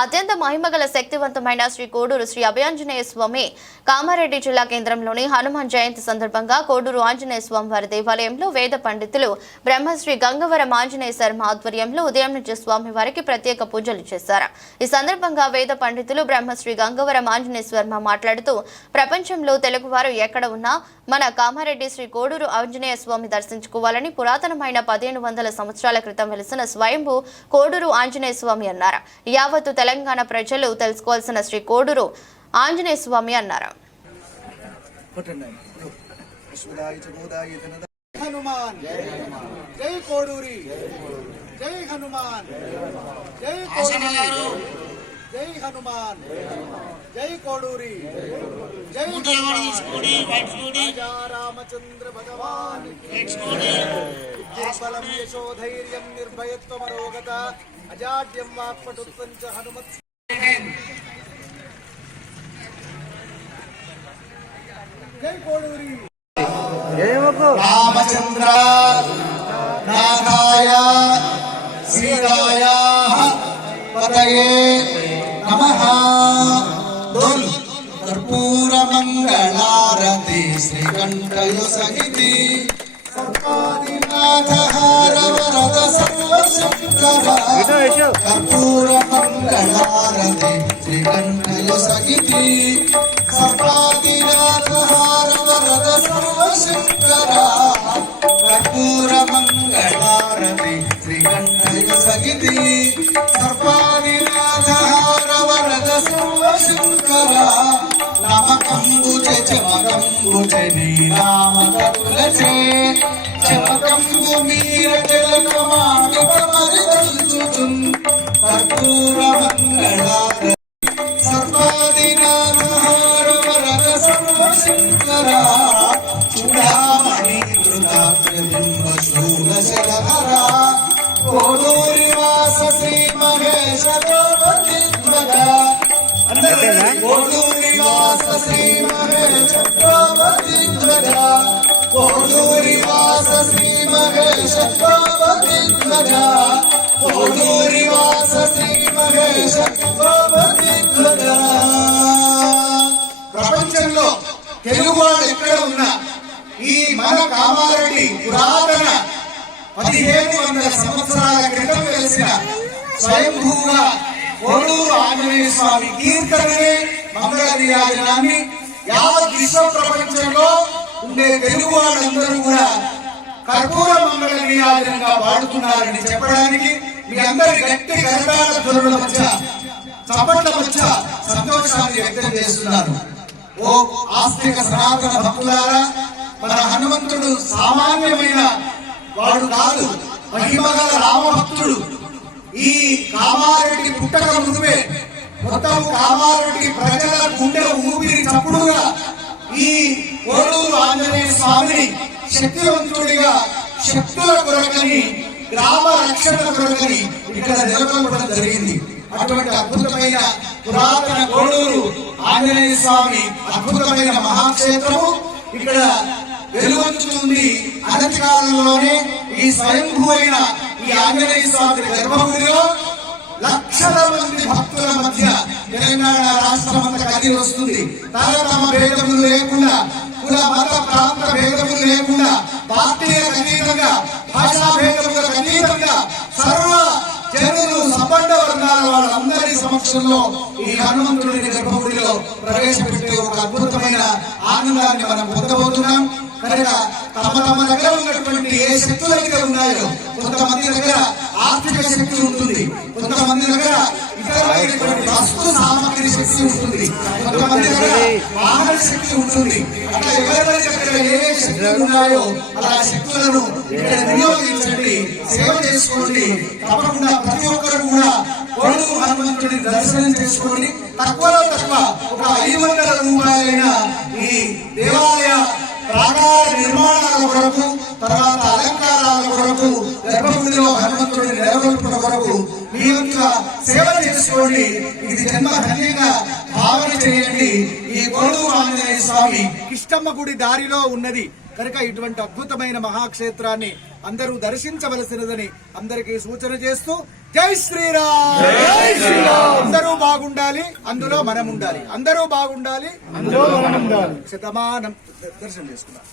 అత్యంత మహిమగల శక్తివంతమైన శ్రీ కోడూరు శ్రీ అభయాంజనేయ స్వామి కామారెడ్డి జిల్లా కేంద్రంలోని హనుమాన్ జయంతి సందర్భంగా కోడూరు ఆంజనేయ స్వామి వారి దేవాలయంలో వేద పండితులు బ్రహ్మశ్రీ గంగవరం ఆంజనేయ శర్మ ఆధ్వర్యంలో ఉదయం నుంచి స్వామి వారికి ప్రత్యేక పూజలు చేశారు. ఈ సందర్భంగా వేద పండితులు బ్రహ్మశ్రీ గంగవరం ఆంజనేయ శర్మ మాట్లాడుతూ ప్రపంచంలో తెలుగువారు ఎక్కడ ఉన్నా మన కామారెడ్డి శ్రీ కోడూరు ఆంజనేయ స్వామి దర్శించుకోవాలని పురాతనమైన 1500 సంవత్సరాల క్రితం వెలిసిన స్వయంభూ కోడూరు ఆంజనేయ స్వామి అన్నారు. యావత్తు తెలంగాణ ప్రజలు తెలుసుకోవాల్సిన శ్రీ కోడూరు ఆంజనేయ స్వామి అన్నారు. హనుమాన్ జై కోడూరి జై హనుమాన్ జై జై హనుమాన్ జై కోడూరి జై రామచంద్ర భగవాన్ బలం యశోధైర్యం నిర్భయత్వమరోగత అజాడ్యం వాక్పటుత్వం చ హనుమత్. జై కోడూరి రామచంద్ర నాథాయ సీతాయ పతయే నమః. కర్పూర మంగళారతి శ్రీకంఠయ సహితి సర్వాదినాథ హార వరద సర్వశంకర. కర్పూర మంగళారతి శ్రీకంఠయ సహితి సర్వాదినాథ హార వరద సర్వశంకర. కర్పూర మంగళారతి శ్రీకంఠయ సహితి సర్వాదినాథ హార వరద సర్వశంకర. నమకంబుజ చమకంబుజ నీరామకరులచే చమకంబు మీర జలకమామితమరిదల్చుచున్. కర్పూర మంగళారతి సర్వాదినాథ హార వరద సర్వశంకర. చూడామణి ధృతాగ్రబింబ శూలశరహర. కోడూరి వాస శ్రీ మహేశ ధ్వజ. కోడూరి వాస శ్రీ మహేశ ధ్వజ. కోడూరి వాస శ్రీ మహేశ ధ్వజ. కోడూరి వాస శ్రీ మహేశ ధ్వజ. ప్రపంచంలో తెలుగువాడు ఎక్కడ ఉన్నా ఈ మన కామారెడ్డి పురాతన 1500 సంవత్సరాల క్రితం వెలిసిన స్వయంభూగా కోడూరు ఆంజనేయ స్వామి కీర్తననే మంగళ నీరాజనాన్ని యావత్ విశ్వ ప్రపంచంలో ఉండే తెలుగు వాళ్ళందరూ కూడా కర్పూర మంగళ నీరాజనంగా వాడుతున్నారని చెప్పడానికి మీ అందరి గట్టి కరతాళ ధ్వనుల మధ్య చప్పట్ల మధ్య సంతోషాన్ని వ్యక్తం చేస్తున్నారు. ఓ ఆస్తిక సనాతన భక్తులారా, మన హనుమంతుడు సామాన్యమైన వాడు కాదు, మహిమగల రామభక్తుడు. ఈ కామారెడ్డి పుట్టక ముందే మొత్తం కామారెడ్డి ప్రజల గుండె ఊపిరి చప్పుడుగా ఈ కోడూరు ఆంజనేయ స్వామిని శక్తివంతుడిగా శక్తుల కొరకని గ్రామ రక్షణ కొరకని ఇక్కడ నెలకొల్పడం జరిగింది. అటువంటి అద్భుతమైన పురాతన కోడూరు ఆంజనేయ స్వామి అద్భుతమైన మహాక్షేత్రము ఇక్కడ వెలువచ్చుతుంది. అనతి కాలంలోనే ఈ స్వయంభూ అయిన ఈ ఆంజనేయ స్వామి గర్భగుడిలో లక్షల మంది భక్తుల మధ్య తెలంగాణ రాష్ట్రం అంతా కదిలి వస్తుంది. తమ భేదములు లేకుండా, కుల మత ప్రాంత భేదములు లేకుండా, పార్టీలకు అతీతంగా, భాషా భేదములకు అతీతంగా సర్వ జనులు సంబంధ వర్గాల వాళ్ళందరి సమక్షంలో ఈ హనుమంతుడిని గర్భగుడిలో ప్రవేశపెట్టే ఒక అద్భుతమైన ఆనందాన్ని మనం పొందబోతున్నాం. కనుక తమ దగ్గర ఉన్నటువంటి ఏ శక్తులు అయితే ఉన్నాయో, కొంతమంది దగ్గర ఆర్థిక శక్తి ఉంటుంది, కొంతమంది దగ్గర ఇతరమైనటువంటి వస్తు సామగ్రి శక్తి ఉంటుంది, కొంతమంది దగ్గర వాహన శక్తి ఉంటుంది. అట్లా ఎవరి దగ్గర ఏ శక్తులు ఉన్నాయో అలా శక్తులను ఇక్కడ వినియోగించండి, సేవ చేసుకోండి. తప్పకుండా ప్రతి ఒక్కరు కూడా కోడూరు హనుమంతుడిని దర్శనం చేసుకోండి. తక్కువలో తక్కువ ఒక 500 రూపాయలైన ఈ దేవాలయ ప్రాకార నిర్మాణాల కొరకు, తర్వాత అలంకారాల కొరకు, గర్భగుడిలో హనుమంతుడిని నెలకొల్పుట కొరకు మీ యొక్క సేవ చేసుకోండి. ఇది జన్మ ధన్యంగా భావన చేయండి. ఈ కోడూరు ఆంజనేయ స్వామి కిష్టమ్మ గుడి దారిలో ఉన్నది కనుక ఇటువంటి అద్భుతమైన మహాక్షేత్రాన్ని అందరూ దర్శించవలసినదని అందరికీ సూచన చేస్తూ జై శ్రీరామ్ అందరూ బాగుండాలి, అందులో మనం ఉండాలి. అందరూ బాగుండాలి, అందులో మనం ఉండాలి. శతమానం దర్శనం చేసుకున్నాం.